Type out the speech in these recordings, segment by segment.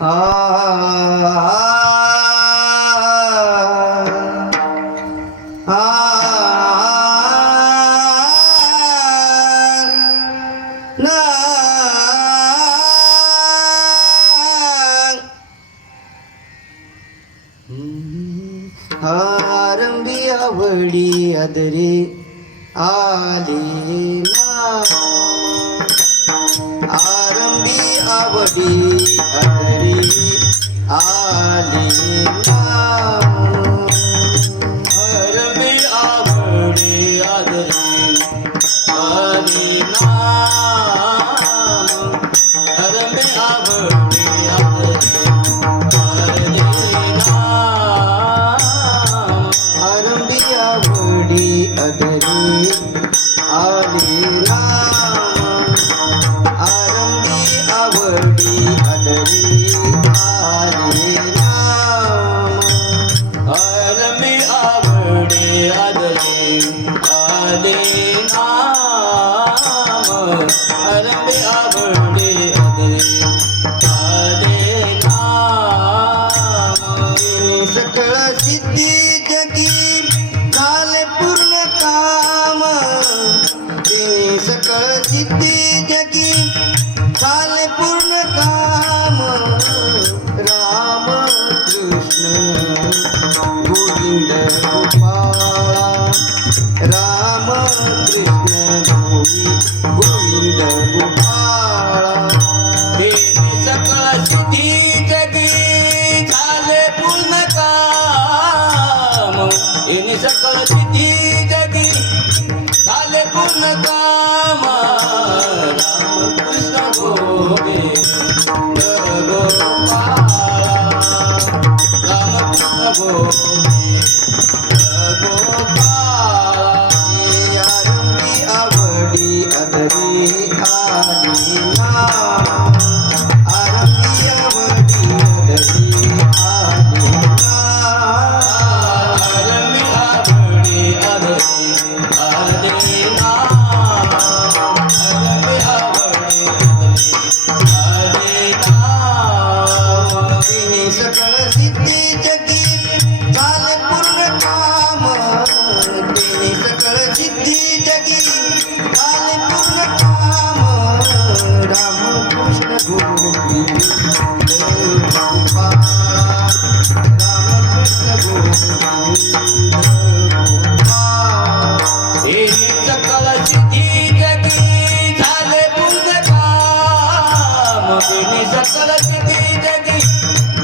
ആ ആരംഭിയ വഴി അതിരി ആലീന आवडी आदरे आली ना हरमे आवडे आदरे हरे नाम हरमे आवडे आदरे हरे नाम आवडी सिद्धी जगी झाले पूर्ण काम. हे सकळ सिद्धी जगी झाले पूर्ण काम. राम कृष्ण गोविंद राम कृष्ण गोविंद सिद्धी जगी झाले पूर्ण काम राम कृष्ण गोविंद गोपाळा राम कृष्ण गोविंद गोपाळा हे सकल सिद्धी जगी झाले पूर्ण काम हे सकल सिद्धी जगी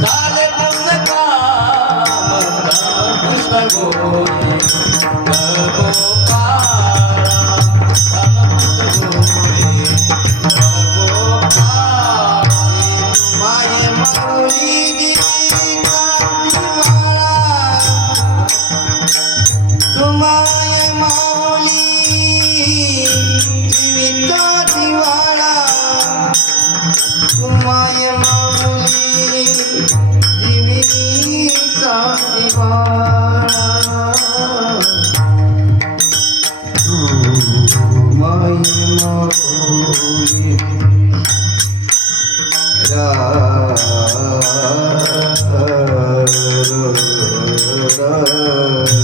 झाले पूर्ण काम राम कृष्ण गोविंद Sahara.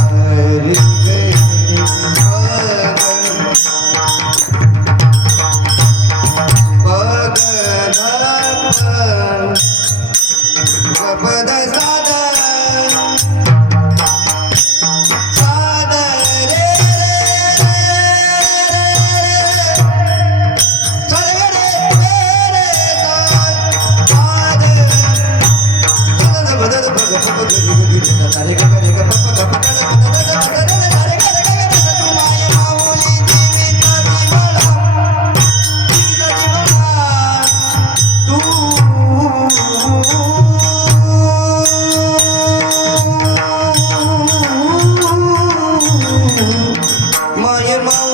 my